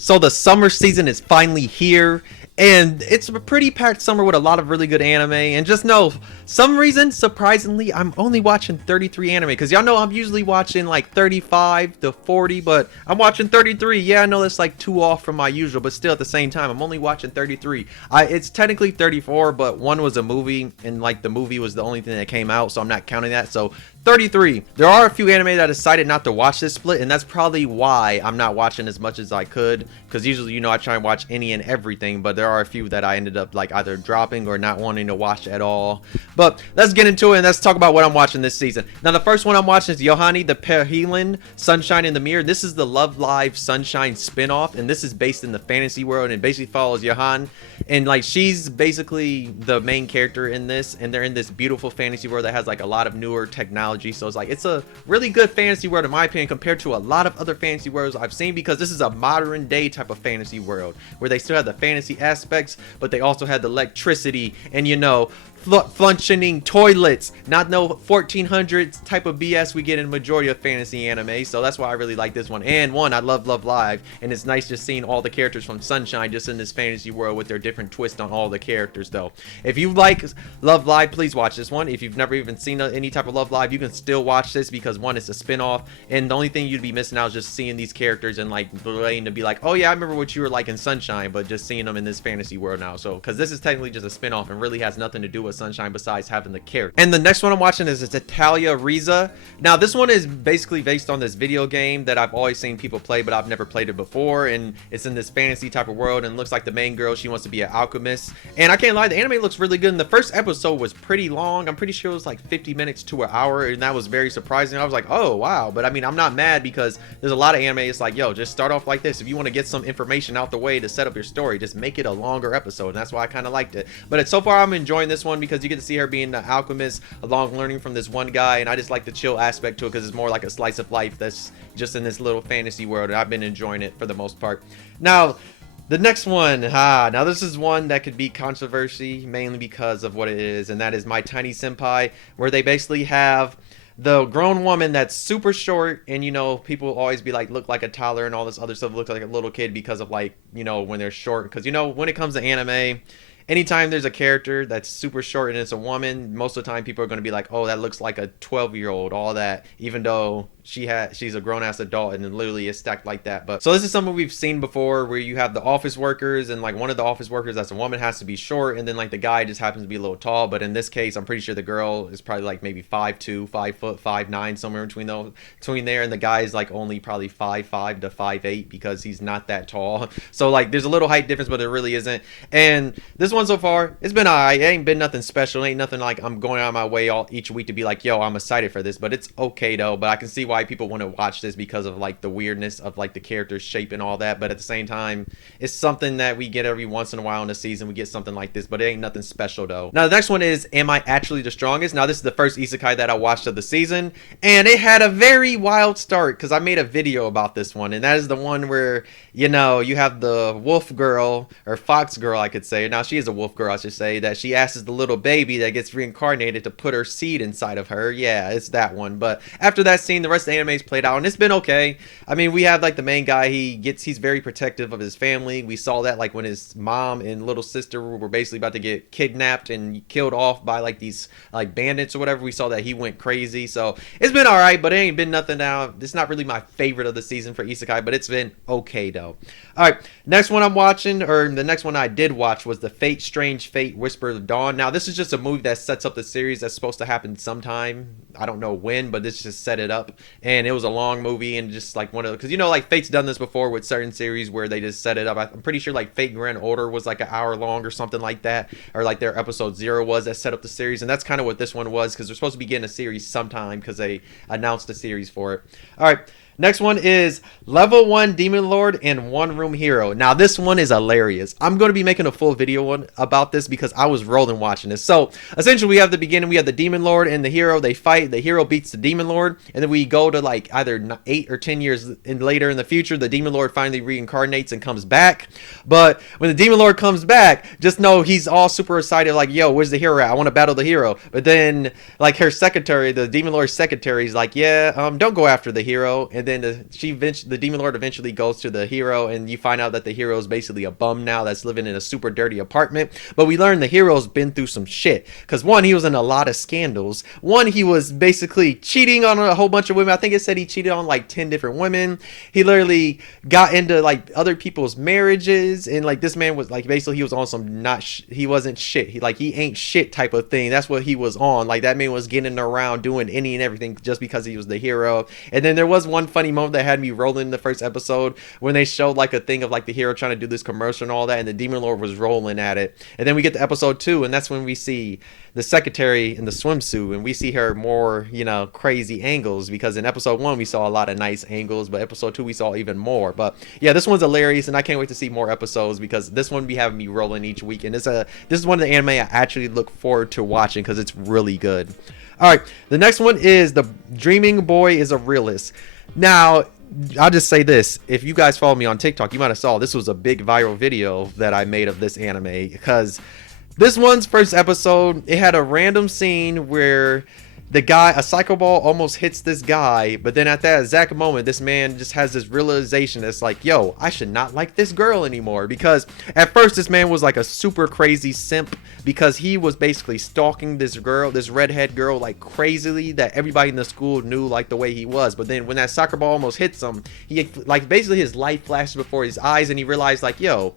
So the summer season is finally here, and it's a pretty packed summer with a lot of really good anime. And just know, some reason, surprisingly, I'm only watching 33 anime, because y'all know I'm usually watching like 35 to 40, but I'm watching 33. Yeah, I know that's like 2 off from my usual, but still at the same time, I'm only watching 33. It's technically 34, but one was a movie, and like the movie was the only thing that came out, so I'm not counting that. So 33. There are a few anime that I decided not to watch this split, and that's probably why I'm not watching as much as I could, because usually, you know, I try and watch any and everything, but there are a few that I ended up like either dropping or not wanting to watch at all. But let's get into it, and let's talk about what I'm watching this season. Now, the first one I'm watching is YOHANE, the PARHELION, Sunshine in the Mirror. This is the Love Live Sunshine spinoff, and this is based in the fantasy world, and it basically follows YOHANE, and like she's basically the main character in this, and they're in this beautiful fantasy world that has like a lot of newer technology. So it's like, it's a really good fantasy world in my opinion compared to a lot of other fantasy worlds I've seen, because this is a modern day type of fantasy world where they still have the fantasy aspects, but they also had the electricity and, you know, functioning toilets, not no 1400s type of BS we get in majority of fantasy anime. So that's why I really like this one. And one, I love Love Live, and it's nice just seeing all the characters from Sunshine just in this fantasy world with their different twists on all the characters. Though if you like Love Live, please watch this one. If you've never even seen any type of Love Live, you can still watch this, because one, it's a spin-off, and the only thing you'd be missing out is just seeing these characters and like relating to be like, oh yeah, I remember what you were like in Sunshine, but just seeing them in this fantasy world now. So because this is technically just a spin-off and really has nothing to do with Sunshine besides having the character. And the next one I'm watching is Atelier, Ryza. Now this one is basically based on this video game that I've always seen people play, but I've never played it before, and it's in this fantasy type of world, and it looks like the main girl, she wants to be an alchemist. And I can't lie, the anime looks really good, and the first episode was pretty long. I'm pretty sure it was like 50 minutes to an hour, and that was very surprising. I was like, oh wow. But I mean, I'm not mad, because there's a lot of anime it's like, yo, just start off like this. If you want to get some information out the way to set up your story, just make it a longer episode, and that's why I kind of liked it. But so far I'm enjoying this one, because you get to see her being the alchemist along learning from this one guy, and I just like the chill aspect to it, because it's more like a slice of life that's just in this little fantasy world, and I've been enjoying it for the most part. Now the next one, now this is one that could be controversy, mainly because of what it is, and that is My Tiny Senpai, where they basically have the grown woman that's super short, and you know, people always be like, look like a toddler and all this other stuff, look like a little kid because of like, you know, when they're short. Because you know, when it comes to anime, anytime there's a character that's super short and it's a woman, most of the time people are going to be like, oh, that looks like a 12-year-old, all that, even though she's a grown-ass adult, and then literally is stacked like that. But so this is something we've seen before, where you have the office workers, and like one of the office workers that's a woman has to be short, and then like the guy just happens to be a little tall. But in this case, I'm pretty sure the girl is probably like maybe 5'2", 5 foot, 5'9", somewhere between there, and the guy is like only probably 5'5" to 5'8", because he's not that tall. So like there's a little height difference, but there really isn't. And this one so far, it's been alright. It ain't been nothing special. It ain't nothing like I'm going out of my way each week to be like, yo, I'm excited for this. But it's okay though. But I can see why people want to watch this, because of like the weirdness of like the character's shape and all that. But at the same time, it's something that we get every once in a while in the season. We get something like this, but it ain't nothing special though. Now the next one is Am I Actually the Strongest? Now this is the first isekai that I watched of the season, and it had a very wild start, because I made a video about this one, and that is the one where, you know, you have the wolf girl, or fox girl I could say. Now she is a wolf girl, I should say, that she asks the little baby that gets reincarnated to put her seed inside of her. Yeah, it's that one. But after that scene, the rest of the anime's played out, and it's been okay. I mean, we have like the main guy, he's very protective of his family. We saw that like when his mom and little sister were basically about to get kidnapped and killed off by like these like bandits or whatever. We saw that he went crazy. So it's been alright, but it ain't been nothing now. It's not really my favorite of the season for isekai, but it's been okay though. Alright, next one I'm watching, or the next one I did watch, was the Fate Strange Fate Whisper of Dawn. Now this is just a movie that sets up the series that's supposed to happen sometime. I don't know when, but this just set it up. And it was a long movie, and just like one of, because you know, like Fate's done this before with certain series where they just set it up. I'm pretty sure like Fate Grand Order was like an hour long or something like that, or like their episode 0 was that set up the series. And that's kind of what this one was, because they're supposed to be getting a series sometime, because they announced a series for it. All right, next one is Level 1 Demon Lord and One Room Hero. Now this one is hilarious. I'm going to be making a full video one about this, because I was rolling watching this. So essentially we have the beginning, we have the Demon Lord and the hero, they fight, the hero beats the Demon Lord, and then we go to like either 8 or 10 years later in the future, the Demon Lord finally reincarnates and comes back. But when the Demon Lord comes back, just know he's all super excited, like, yo, where's the hero at? I want to battle the hero. But then like her secretary, the Demon Lord's secretary, is like, yeah, don't go after the hero. And then the demon lord eventually goes to the hero, and you find out that the hero is basically a bum now that's living in a super dirty apartment. But we learn the hero's been through some shit, because one, he was in a lot of scandals. One, he was basically cheating on a whole bunch of women. I think it said he cheated on like 10 different women. He literally got into like other people's marriages, and like this man was like, basically he was on some he wasn't shit, he ain't shit type of thing. That's what he was on. Like, that man was getting around doing any and everything just because he was the hero. And then there was one funny moment that had me rolling in the first episode when they showed like a thing of like the hero trying to do this commercial and all that, and the demon lord was rolling at it. And then we get to episode 2, and that's when we see the secretary in the swimsuit, and we see her more, you know, crazy angles, because in episode 1 we saw a lot of nice angles, but episode 2 we saw even more. But yeah, this one's hilarious, and I can't wait to see more episodes, because this one be having me rolling each week, and this is one of the anime I actually look forward to watching because it's really good. All right, the next one is The Dreaming Boy is a Realist. Now, I'll just say this: if you guys follow me on TikTok, you might have saw this was a big viral video that I made of this anime, because this one's first episode, it had a random scene where the guy, a psycho ball almost hits this guy, but then at that exact moment, this man just has this realization that's like, yo, I should not like this girl anymore. Because at first this man was like a super crazy simp, because he was basically stalking this girl, this redhead girl, like crazily, that everybody in the school knew like the way he was. But then when that soccer ball almost hits him, he like basically his life flashes before his eyes, and he realized like, yo,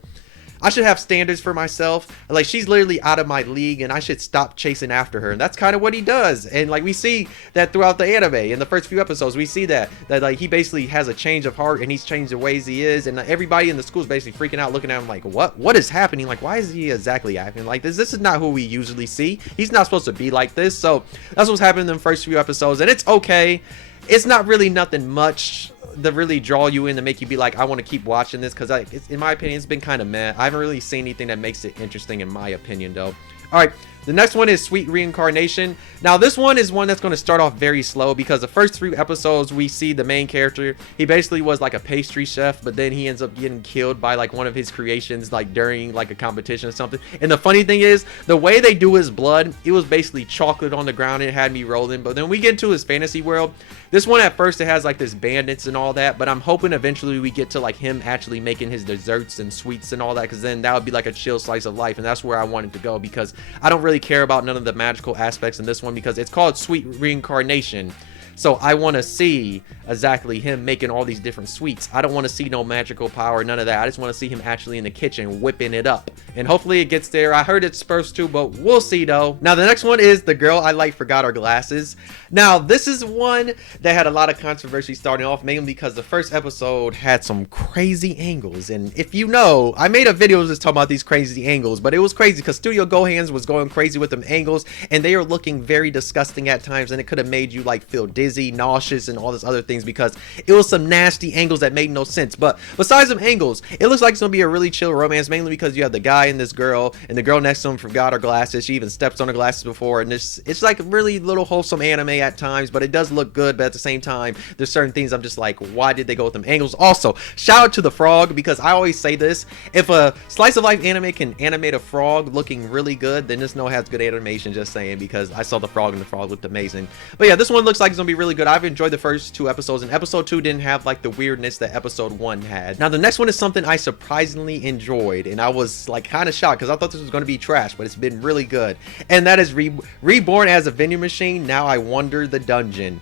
I should have standards for myself. Like, she's literally out of my league, and I should stop chasing after her. And that's kind of what he does. And like, we see that throughout the anime. In the first few episodes, we see that like he basically has a change of heart, and he's changed the ways he is. And everybody in the school is basically freaking out, looking at him like, what is happening? Like, why is he exactly acting like this? This is not who we usually see. He's not supposed to be like this. So that's what's happening in the first few episodes, and it's okay. It's not really nothing much to really draw you in to make you be like, I want to keep watching this, because in my opinion, it's been kind of meh. I haven't really seen anything that makes it interesting, in my opinion, though. All right, the next one is Sweet Reincarnation. Now, this one is one that's going to start off very slow, because the first 3 episodes, we see the main character. He basically was like a pastry chef, but then he ends up getting killed by like one of his creations, like during like a competition or something. And the funny thing is, the way they do his blood, it was basically chocolate on the ground, and it had me rolling. But then we get into his fantasy world. This one at first, it has like this bandits and all that, but I'm hoping eventually we get to like him actually making his desserts and sweets and all that, because then that would be like a chill slice of life, and that's where I want it to go, because I don't really care about none of the magical aspects in this one, because it's called Sweet Reincarnation. So I want to see exactly him making all these different sweets. I don't want to see no magical power, none of that. I just want to see him actually in the kitchen whipping it up. And hopefully it gets there. I heard it's supposed to, but we'll see though. Now the next one is The Girl I Like Forgot Her Glasses. Now this is one that had a lot of controversy starting off, mainly because the first episode had some crazy angles. And if you know, I made a video just talking about these crazy angles, but it was crazy because Studio Gohan's was going crazy with them angles, and they are looking very disgusting at times, and it could have made you like feel dizzy, nauseous, and all this other things, because it was some nasty angles that made no sense. But besides some angles, it looks like it's gonna be a really chill romance, mainly because you have the guy and this girl, and the girl next to him forgot her glasses. She even steps on her glasses before, and it's like a really little wholesome anime at times, but it does look good. But at the same time, there's certain things I'm just like, why did they go with them angles? Also, shout out to the frog, because I always say this: if a slice of life anime can animate a frog looking really good, then this no has good animation. Just saying, because I saw the frog and the frog looked amazing. But yeah, this one looks like it's gonna be really good. I've enjoyed the first 2 episodes, and episode 2 didn't have like the weirdness that episode 1 had. Now the next one is something I surprisingly enjoyed, and I was like kind of shocked, because I thought this was going to be trash, but it's been really good. And that is Reborn as a vending machine. Now I Wonder the Dungeon.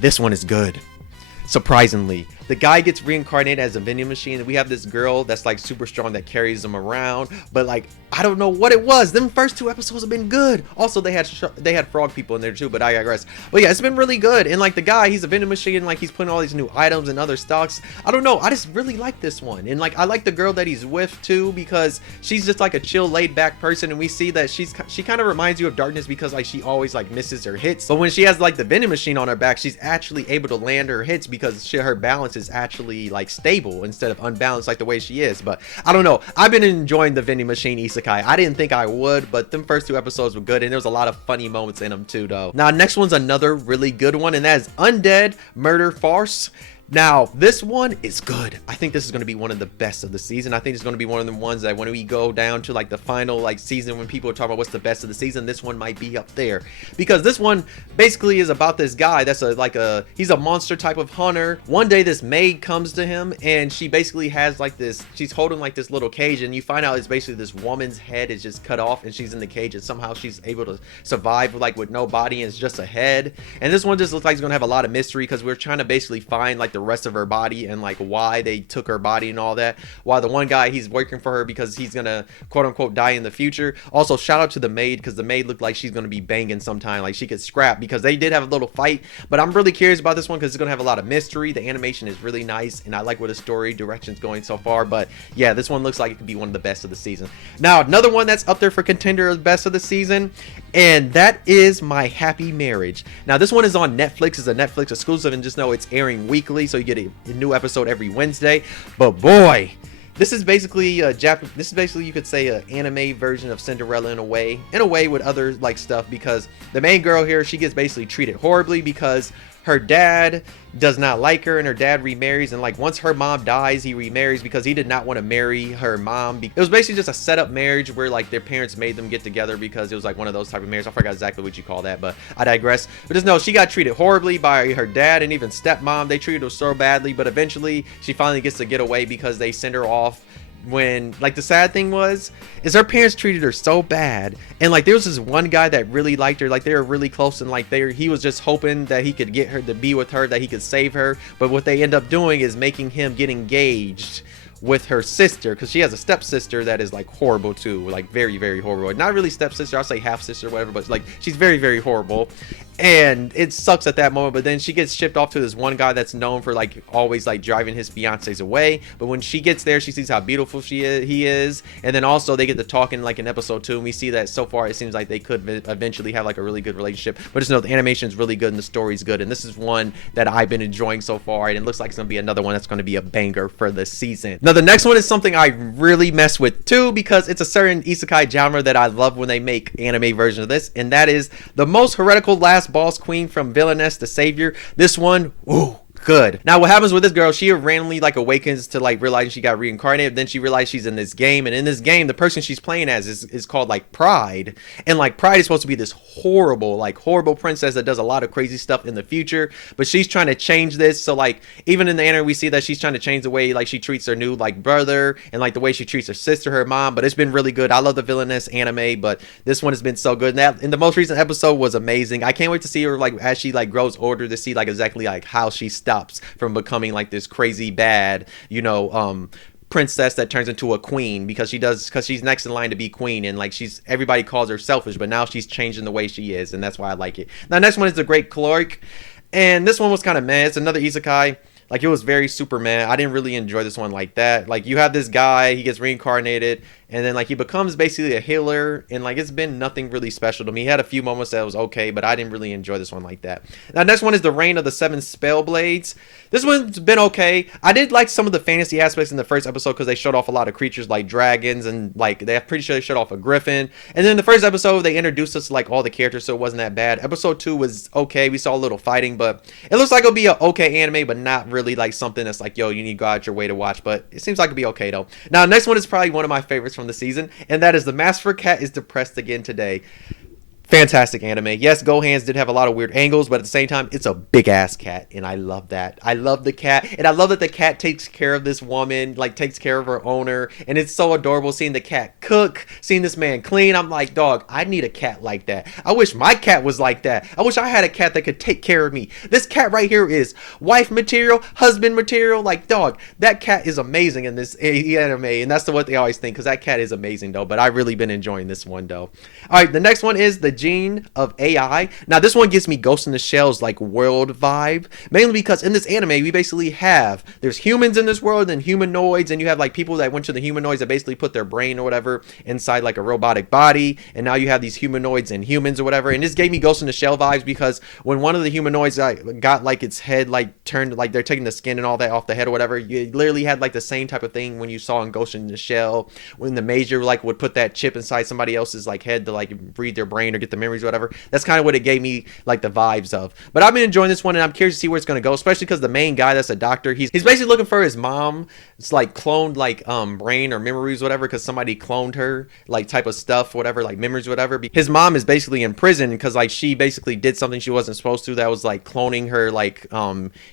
This one is good. Surprisingly, the guy gets reincarnated as a vending machine, and we have this girl that's like super strong that carries him around, but like I don't know what it was. Them first 2 episodes have been good. Also, they had frog people in there too, but I digress. But yeah, it's been really good. And like the guy, he's a vending machine, like he's putting all these new items and other stocks. I don't know, I just really like this one. And like I like the girl that he's with too, because she's just like a chill, laid back person, and we see that she kind of reminds you of Darkness, because like she always like misses her hits. But when she has like the vending machine on her back, she's actually able to land her hits, because her balance is actually like stable instead of unbalanced like the way she is. But I don't know, I've been enjoying the vending machine isekai. I didn't think I would, but them first 2 episodes were good, and there was a lot of funny moments in them too though. Now next one's another really good one, and that is Undead Murder Farce. Now, this one is good. I think this is going to be one of the best of the season. I think it's going to be one of the ones that when we go down to like the final like season, when people are talking about what's the best of the season, this one might be up there. Because this one basically is about this guy that's he's a monster type of hunter. One day this maid comes to him and she basically has like this, she's holding like this little cage, and you find out it's basically this woman's head is just cut off and she's in the cage, and somehow she's able to survive like with no body and it's just a head. And this one just looks like it's going to have a lot of mystery because we're trying to basically find like the rest of her body and like why they took her body and all that, while the one guy, he's working for her because he's gonna quote unquote die in the future. Also, shout out to the maid, because the maid looked like she's gonna be banging sometime, like she could scrap, because they did have a little fight. But I'm really curious about this one because it's gonna have a lot of mystery. The animation is really nice and I like where the story direction's going so far. But yeah, this one looks like it could be one of the best of the season. Now, another one that's up there for contender of best of the season, and that is My Happy Marriage. Now, this one is on Netflix. It's a Netflix exclusive, and just know it's airing weekly, so you get a new episode every Wednesday. But boy, this is basically this is basically, you could say, an anime version of Cinderella in a way with other like stuff, because the main girl here, she gets basically treated horribly because her dad does not like her, and her dad remarries, and like once her mom dies, he remarries because he did not want to marry her mom. It was basically just a setup marriage where like their parents made them get together because it was like one of those type of marriages. I forgot exactly what you call that, but I digress. But just know she got treated horribly by her dad and even stepmom. They treated her so badly, but eventually she finally gets to get away because they send her off. When like the sad thing is her parents treated her so bad, and like there was this one guy that really liked her, like they were really close, and like he was just hoping that he could get her to be with her, that he could save her. But what they end up doing is making him get engaged with her sister, because she has a stepsister that is like horrible too, like very, very horrible. Not really stepsister, I'll say half sister or whatever, but like she's very, very horrible. And it sucks at that moment. But then she gets shipped off to this one guy that's known for like always like driving his fiancés away. But when she gets there, she sees how beautiful he is, and then also they get to talking like in episode 2, and we see that so far it seems like they could eventually have like a really good relationship. But just know the animation is really good and the story's good, and this is one that I've been enjoying so far, and it looks like it's gonna be another one that's gonna be a banger for the season. Now the next one is something I really mess with too, because it's a certain isekai genre that I love when they make anime version of this, and that is the most heretical last boss queen from Villainess, the savior. This one, ooh, good. Now what happens with this girl, she randomly like awakens to like realizing she got reincarnated. Then she realizes she's in this game, and in this game the person she's playing as is called like Pride, and like Pride is supposed to be this horrible princess that does a lot of crazy stuff in the future. But she's trying to change this, so like even in the anime we see that she's trying to change the way like she treats her new like brother, and like the way she treats her sister, her mom. But it's been really good. I love the Villainess anime, but this one has been so good. And the most recent episode was amazing. I can't wait to see her like as she like grows older, to see like exactly like how she stops from becoming like this crazy bad, princess that turns into a queen, because she's next in line to be queen, and like everybody calls her selfish, but now she's changing the way she is, and that's why I like it. Now next one is the Great Cleric, and this one was kind of meh. It's another isekai. Like it was very super meh. I didn't really enjoy this one like that. Like you have this guy, he gets reincarnated, and then like he becomes basically a healer, and like it's been nothing really special to me. He had a few moments that was okay, but I didn't really enjoy this one like that. Now next one is the Reign of the Seven Spellblades. This one's been okay. I did like some of the fantasy aspects in the first episode because they showed off a lot of creatures like dragons, and like I'm pretty sure they showed off a griffin. And then in the first episode they introduced us to like all the characters, so it wasn't that bad. Episode 2 was okay. We saw a little fighting, but it looks like it'll be an okay anime, but not really like something that's like, yo, you need to go out your way to watch. But it seems like it'll be okay though. Now next one is probably one of my favorites from the season, and that is The Masterful Cat is Depressed Again Today. Fantastic anime. Yes, Gohan's did have a lot of weird angles, but at the same time, it's a big ass cat, and I love that. I love the cat, and I love that the cat takes care of this woman, like takes care of her owner, and it's so adorable seeing the cat cook, seeing this man clean. I'm like, dog, I need a cat like that. I wish my cat was like that. I wish I had a cat that could take care of me. This cat right here is wife material, husband material. Like, dog, that cat is amazing in this anime, and that's what they always think, because that cat is amazing though. But I've really been enjoying this one though. All right, the next one is the Gene of AI. Now this one gives me Ghost in the Shell's like world vibe, mainly because in this anime we basically there's humans in this world and humanoids, and you have like people that went to the humanoids that basically put their brain or whatever inside like a robotic body, and now you have these humanoids and humans or whatever. And this gave me Ghost in the Shell vibes, because when one of the humanoids got like its head like turned, like they're taking the skin and all that off the head or whatever, you literally had like the same type of thing when you saw in Ghost in the Shell when the major like would put that chip inside somebody else's like head to like read their brain or get get the memories or whatever. That's kind of what it gave me like the vibes of. But I've been enjoying this one, and I'm curious to see where it's going to go, especially because the main guy that's a doctor, he's basically looking for his mom. It's like cloned like brain or memories, whatever, because somebody cloned her, like type of stuff, whatever, like memories, whatever. His mom is basically in prison because like she basically did something she wasn't supposed to, that was like cloning her like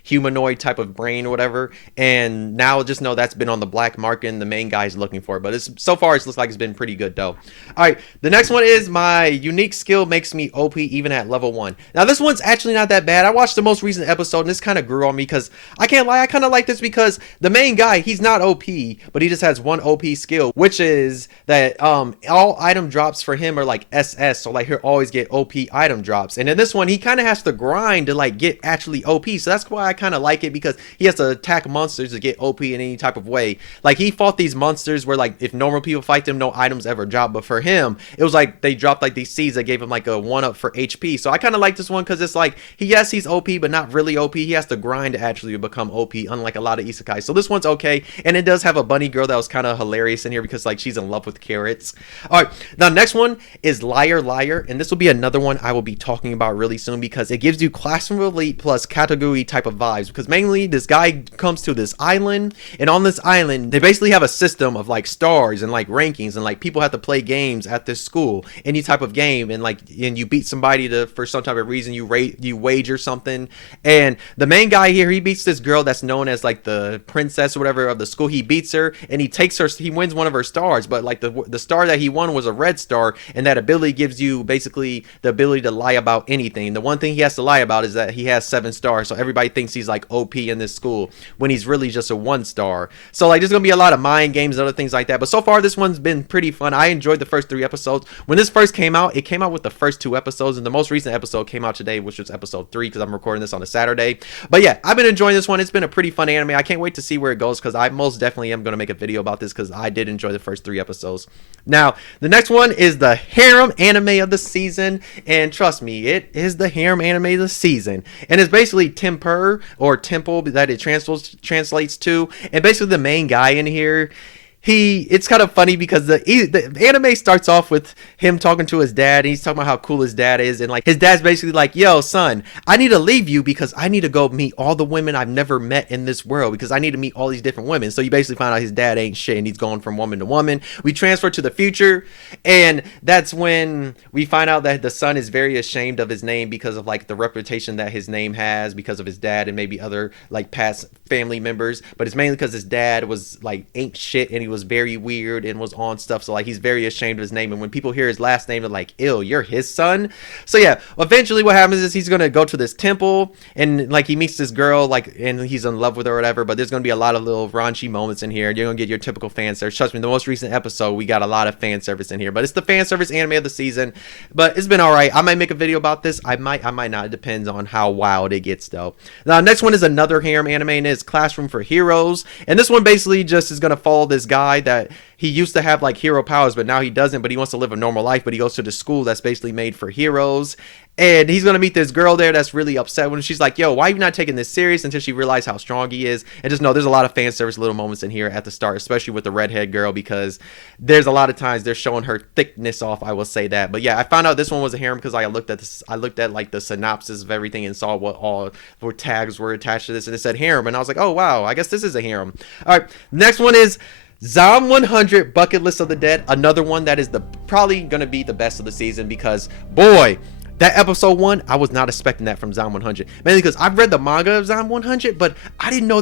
humanoid type of brain or whatever. And now just know that's been on the black market and the main guy's looking for it. But it's so far it looks like it's been pretty good though. All right, the next one is my unique skill makes me OP even at level 1. Now this one's actually not that bad. I watched the most recent episode and this kind of grew on me because I can't lie, I kind of like this because the main guy, he's not OP, but he just has one OP skill, which is that all item drops for him are like SS, so like he'll always get OP item drops. And in this one he kind of has to grind to like get actually OP, so that's why I kind of like it, because he has to attack monsters to get OP in any type of way. Like he fought these monsters where like if normal people fight them, no items ever drop, but for him it was like they dropped like these seeds that gave him like a 1-up for HP. So I kind of like this one because it's like yes, he's OP but not really OP. He has to grind to actually become OP, unlike a lot of isekai. So this one's okay. And it does have a bunny girl that was kind of hilarious in here because like she's in love with carrots. All right, now next one is Liar Liar, and this will be another one I will be talking about really soon because it gives you Classroom Elite plus category type of vibes, because mainly this guy comes to this island, and on this island they basically have a system of like stars and like rankings, and like people have to play games at this school, any type of game, and like and you beat somebody to for some type of reason, you wager something. And the main guy here, he beats this girl that's known as like the princess or whatever of the school. He beats her and he takes her, he wins one of her stars, but like the star that he won was a red star, and that ability gives you basically the ability to lie about anything. The one thing he has to lie about is that he has 7 stars, so everybody thinks he's like OP in this school when he's really just a 1 star. So like there's gonna be a lot of mind games and other things like that, but so far this one's been pretty fun. I enjoyed the first 3 episodes. When this first came out, it came out with the first 2 episodes, and the most recent episode came out today, which was episode 3 because I'm recording this on a Saturday. But yeah, I've been enjoying this one. It's been a pretty fun anime. I can't wait to see where it goes because I most definitely am going to make a video about this because I did enjoy the first 3 episodes. Now the next one is the harem anime of the season, and trust me, it is the harem anime of the season, and it's basically TenPuru or temple that it translates to. And basically the main guy in here, it's kind of funny because the anime starts off with him talking to his dad, and he's talking about how cool his dad is, and like his dad's basically like, yo son, I need to leave you because I need to go meet all the women I've never met in this world, because I need to meet all these different women. So you basically find out his dad ain't shit and he's going from woman to woman. We transfer to the future, and that's when we find out that the son is very ashamed of his name because of like the reputation that his name has because of his dad and maybe other like past family members, but it's mainly because his dad was like ain't shit and he was very weird and was on stuff, so like he's very ashamed of his name, and when people hear his last name they're like, ew, you're his son. So yeah, eventually what happens is he's gonna go to this temple, and like he meets this girl, like, and he's in love with her or whatever, but there's gonna be a lot of little raunchy moments in here. You're gonna get your typical fan service. Trust me, the most recent episode we got a lot of fan service in here, but it's the fan service anime of the season. But it's been all right. I might make a video about this, I might not. It depends on how wild it gets though. Now next one is another harem anime, and it's Classroom for Heroes, and this one basically just is gonna follow this guy that he used to have like hero powers, but now he doesn't, but he wants to live a normal life, but he goes to the school that's basically made for heroes, and he's gonna meet this girl there that's really upset when she's like, yo, why are you not taking this serious, until she realized how strong he is. And just know there's a lot of fan service little moments in here at the start, especially with the redhead girl, because there's a lot of times they're showing her thickness off, I will say that. But yeah, I found out this one was a harem because I looked at like the synopsis of everything and saw what all tags were attached to this, and it said harem, and I was like, oh wow, I guess this is a harem. All right, next one is Zomb 100 Bucket List of the Dead, another one that is probably gonna be the best of the season, because boy, that episode 1, I was not expecting that from Zomb 100. Mainly because I've read the manga of Zomb 100, but I didn't know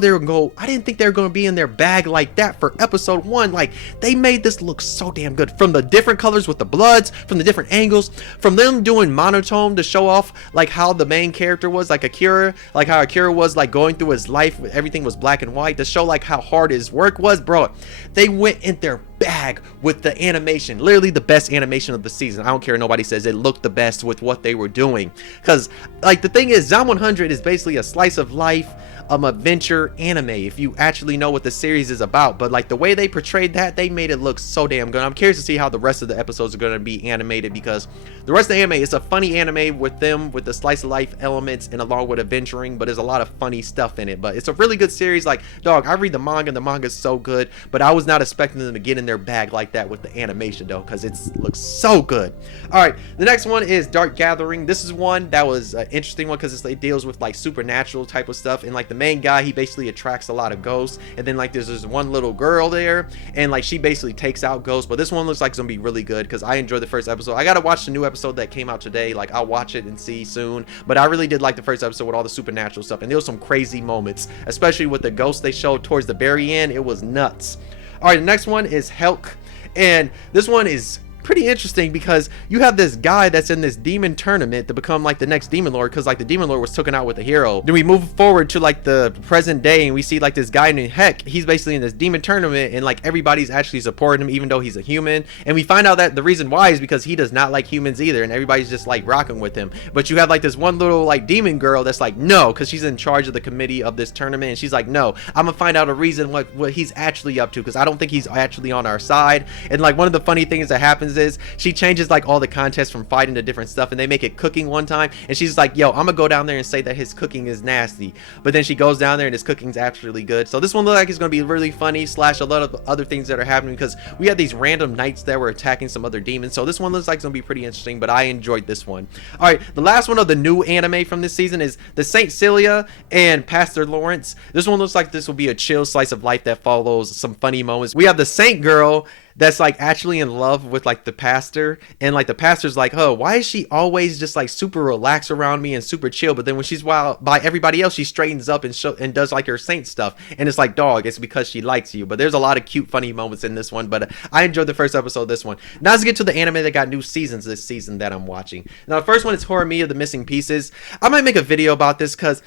I didn't think they were going to be in their bag like that for episode 1. Like, they made this look so damn good. From the different colors with the bloods, from the different angles, from them doing monotone to show off like how the main character was, like Akira, like how Akira was like going through his life, everything was black and white, to show like how hard his work was, bro. They went in their bag with the animation, literally the best animation of the season. I don't care, nobody says it looked the best with what they were doing, because like the thing is, Zomb 100 is basically a slice of life adventure anime if you actually know what the series is about. But like the way they portrayed that, they made it look so damn good. I'm curious to see how the rest of the episodes are going to be animated, because the rest of the anime is a funny anime with the slice of life elements and along with adventuring, but there's a lot of funny stuff in it. But it's a really good series. Like, dog, I read the manga is so good, but I was not expecting them to get in their bag like that with the animation though, because it looks so good. All right, the next one is Dark Gathering. This is one that was an interesting one because it deals with like supernatural type of stuff, and like the main guy, he basically attracts a lot of ghosts, and then like there's this one little girl there, and like she basically takes out ghosts. But this one looks like it's gonna be really good because I enjoyed the first episode. I gotta watch the new episode that came out today. Like, I'll watch it and see soon, but I really did like the first episode with all the supernatural stuff, and there was some crazy moments, especially with the ghosts they showed towards the very end. It was nuts. All right, the next one is Helck, and this one is pretty interesting because you have this guy that's in this demon tournament to become like the next demon lord, because like the demon lord was taken out with a hero. Then we move forward to like the present day, and we see like this guy named Helck. He's basically in this demon tournament, and like everybody's actually supporting him even though he's a human, and we find out that the reason why is because he does not like humans either, and everybody's just like rocking with him. But you have like this one little like demon girl that's like, no, because she's in charge of the committee of this tournament, and she's like, no, I'm gonna find out a reason what he's actually up to, because I don't think he's actually on our side. And like one of the funny things that happens is she changes like all the contests from fighting to different stuff, and they make it cooking one time, and she's like, yo, I'm gonna go down there and say that his cooking is nasty, but then she goes down there and his cooking's actually good. So this one looks like it's gonna be really funny slash a lot of other things that are happening, because we had these random knights that were attacking some other demons. So this one looks like it's gonna be pretty interesting, but I enjoyed this one. All right, the last one of the new anime from this season is the Saint Cecilia and Pastor Lawrence. This one looks like this will be a chill slice of life that follows some funny moments. We have the Saint girl that's like actually in love with like the pastor, and like the pastor's like, oh, why is she always just like super relaxed around me and super chill, but then when she's by everybody else she straightens up and does like her saint stuff, and it's like, dog, it's because she likes you. But there's a lot of cute funny moments in this one, but I enjoyed the first episode of this one. Now let's get to the anime that got new seasons this season that I'm watching. Now the first one is Horimiya the Missing Pieces. I might make a video about this because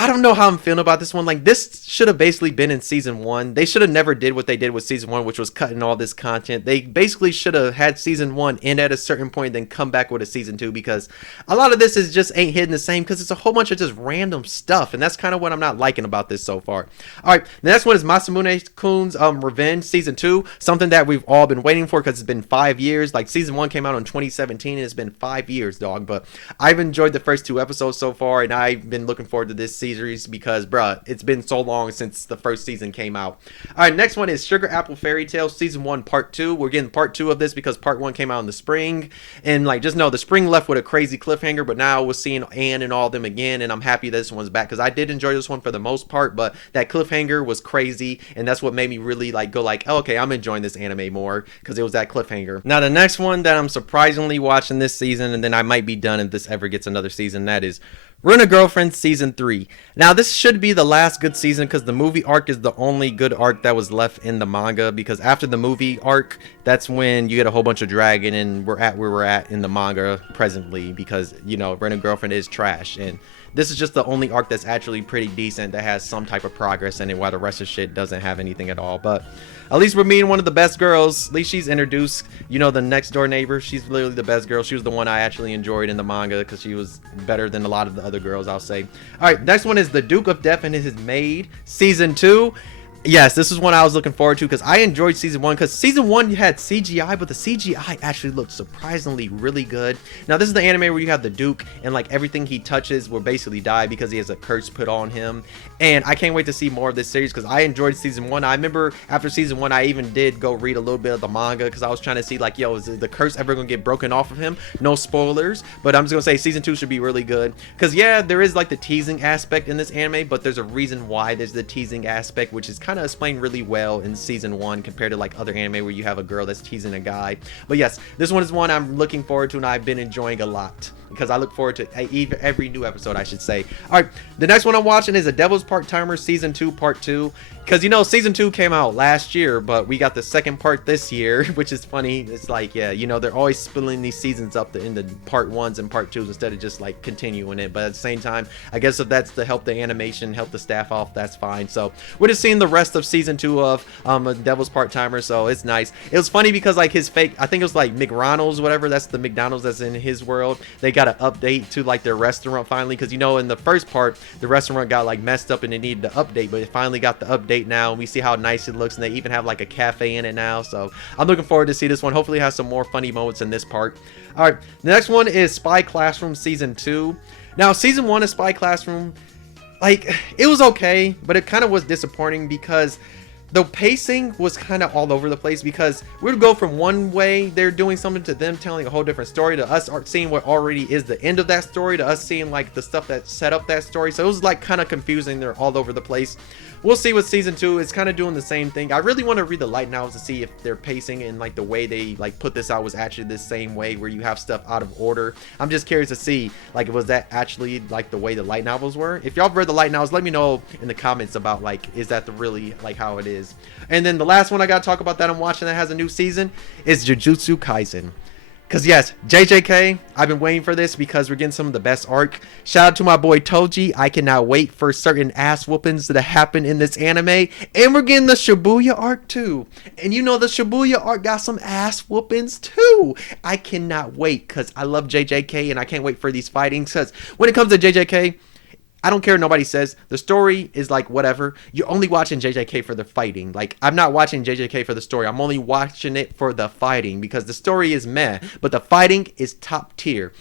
I don't know how I'm feeling about this one. Like, this should have basically been in season 1. They should have never did what they did with season 1, which was cutting all this content. They basically should have had season 1 end at a certain point, then come back with a season 2, because a lot of this is just ain't hitting the same, because it's a whole bunch of just random stuff, and that's kind of what I'm not liking about this so far. All right, the next one is Masamune-kun's Revenge season 2, something that we've all been waiting for because it's been 5 years. Like, season 1 came out in 2017, and it's been 5 years, dog. But I've enjoyed the first 2 episodes so far, and I've been looking forward to this series because, bruh, it's been so long since the first season came out. All right, next one is Sugar Apple Fairy Tale season 1 part 2. We're getting part 2 of this because part 1 came out in the spring, and like, just know the spring left with a crazy cliffhanger, but now we're seeing Anne and all of them again, and I'm happy that this one's back because I did enjoy this one for the most part, but that cliffhanger was crazy, and that's what made me really like go like, oh, okay, I'm enjoying this anime more because it was that cliffhanger. Now the next one that I'm surprisingly watching this season, and then I might be done if this ever gets another season, that is Rent a Girlfriend season 3. Now this should be the last good season because the movie arc is the only good arc that was left in the manga, because after the movie arc, that's when you get a whole bunch of dragging, and we're at where we're at in the manga presently, because, you know, Rent a Girlfriend is trash, and this is just the only arc that's actually pretty decent that has some type of progress in it, while the rest of shit doesn't have anything at all. But at least we're meeting one of the best girls. At least she's introduced, you know, the next door neighbor. She's literally the best girl. She was the one I actually enjoyed in the manga because she was better than a lot of the other girls, I'll say. All right, next one is The Duke of Death and His Maid season 2. Yes, this is one I was looking forward to because I enjoyed season 1, because season 1 you had CGI, but the CGI actually looked surprisingly really good. Now this is the anime where you have the Duke, and like everything he touches will basically die because he has a curse put on him, and I can't wait to see more of this series because I enjoyed season 1. I remember after season 1 I even did go read a little bit of the manga because I was trying to see like, yo, is the curse ever gonna get broken off of him? No spoilers, but I'm just gonna say season 2 should be really good because, yeah, there is like the teasing aspect in this anime, but there's a reason why there's the teasing aspect, which is kind of explained really well in season 1 compared to like other anime where you have a girl that's teasing a guy. But yes, this one is one I'm looking forward to, and I've been enjoying a lot because I look forward to every new episode, I should say. All right, the next one I'm watching is A Devil's Part-Timer season 2 part 2. Because, you know, season 2 came out last year, but we got the second part this year, which is funny. It's like, yeah, you know, they're always splitting these seasons up into part 1s and part 2s instead of just like continuing it. But at the same time, I guess if that's to help the animation, help the staff off, that's fine. So we're just seeing the rest of season 2 of Devil's Part-Timer, so it's nice. It was funny because like his fake, I think it was like McRonald's, whatever, that's the McDonald's that's in his world. They got an update to like their restaurant finally, because, you know, in the first part, the restaurant got like messed up and it needed to update, but it finally got the update now, and we see how nice it looks, and they even have like a cafe in it now. So I'm looking forward to see this one. Hopefully it has some more funny moments in this part. All right, the next one is Spy Classroom season 2. Now season 1 of Spy Classroom, like, it was okay, but it kind of was disappointing because the pacing was kind of all over the place, because we would go from one way they're doing something to them telling a whole different story, to us seeing what already is the end of that story, to us seeing like the stuff that set up that story. So it was like kind of confusing. They're all over the place. We'll see with season 2. It's kind of doing the same thing. I really want to read the light novels to see if their pacing and like the way they like put this out was actually the same way, where you have stuff out of order. I'm just curious to see like, was that actually like the way the light novels were? If y'all read the light novels, let me know in the comments about like, is that the really like how it is. And then the last one I gotta talk about that I'm watching that has a new season is Jujutsu Kaisen. Because yes, JJK, I've been waiting for this because we're getting some of the best arc. Shout out to my boy Toji. I cannot wait for certain ass whoopings that happen in this anime. And we're getting the Shibuya arc too. And you know the Shibuya arc got some ass whoopings too. I cannot wait because I love JJK and I can't wait for these fightings. Because when it comes to JJK, I don't care what nobody says. The story is like whatever. You're only watching JJK for the fighting. Like, I'm not watching JJK for the story. I'm only watching it for the fighting, because the story is meh, but the fighting is top tier.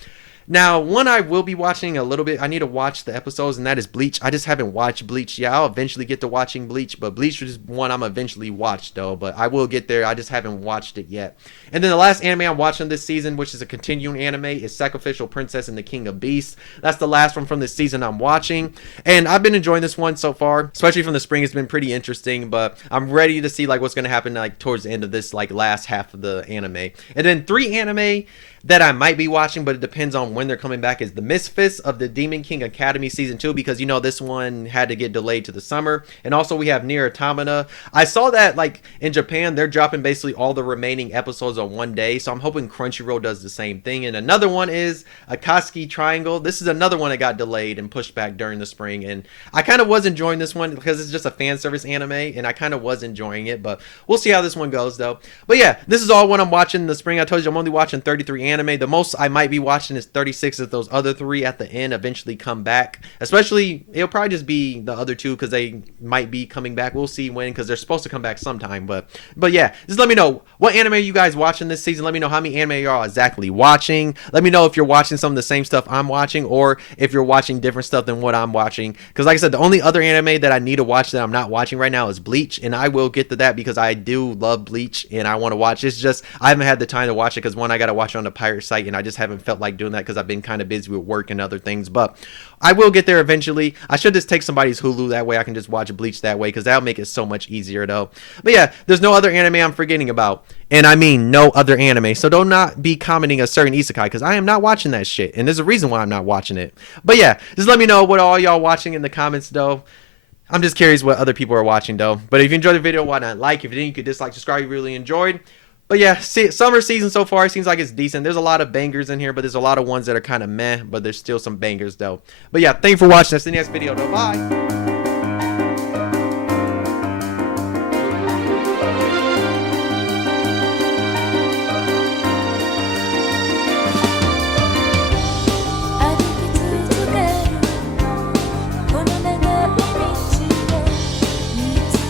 Now, one I will be watching a little bit, I need to watch the episodes, and that is Bleach. I just haven't watched Bleach yet. I'll eventually get to watching Bleach, but Bleach is one I'm eventually watch though, but I will get there. I just haven't watched it yet. And then the last anime I'm watching this season, which is a continuing anime, is Sacrificial Princess and the King of Beasts. That's the last one from this season I'm watching, and I've been enjoying this one so far, especially from the spring. It's been pretty interesting, but I'm ready to see like what's going to happen like towards the end of this like last half of the anime. And then 3 anime that I might be watching, but it depends on when they're coming back, is The Misfits of the Demon King Academy season 2, because you know this one had to get delayed to the summer. And also we have Nier Automata. I saw that like in Japan they're dropping basically all the remaining episodes on one day, so I'm hoping Crunchyroll does the same thing. And another one is Akatsuki Triangle. This is another one that got delayed and pushed back during the spring, and I kind of was enjoying this one because it's just a fan service anime, and I kind of was enjoying it, but we'll see how this one goes though. But yeah, this is all what I'm watching in the spring. I told you I'm only watching 33 anime. The most I might be watching is 36 if those other 3 at the end eventually come back. Especially, it'll probably just be the other 2 because they might be coming back. We'll see when, because they're supposed to come back sometime. But yeah, just let me know what anime you guys watching this season. Let me know how many anime y'all exactly watching. Let me know if you're watching some of the same stuff I'm watching, or if you're watching different stuff than what I'm watching. Because like I said, the only other anime that I need to watch that I'm not watching right now is Bleach, and I will get to that because I do love Bleach and I want to watch. It's just I haven't had the time to watch it because one, I got to watch it on the pirate site, and I just haven't felt like doing that because I've been kind of busy with work and other things. But I will get there eventually. I should just take somebody's Hulu, that way I can just watch Bleach that way, because that'll make it so much easier though. But yeah, there's no other anime I'm forgetting about, and I mean no other anime, so do not be commenting a certain isekai, because I am not watching that shit, and there's a reason why I'm not watching it. But yeah, just let me know what all y'all watching in the comments though. I'm just curious what other people are watching though. But if you enjoyed the video, why not like? If you didn't, you could dislike, subscribe. You really enjoyed. But yeah, summer season so far seems like it's decent. There's a lot of bangers in here, but there's a lot of ones that are kind of meh, but there's still some bangers though. But yeah, thank you for watching. That's the next video though. Bye.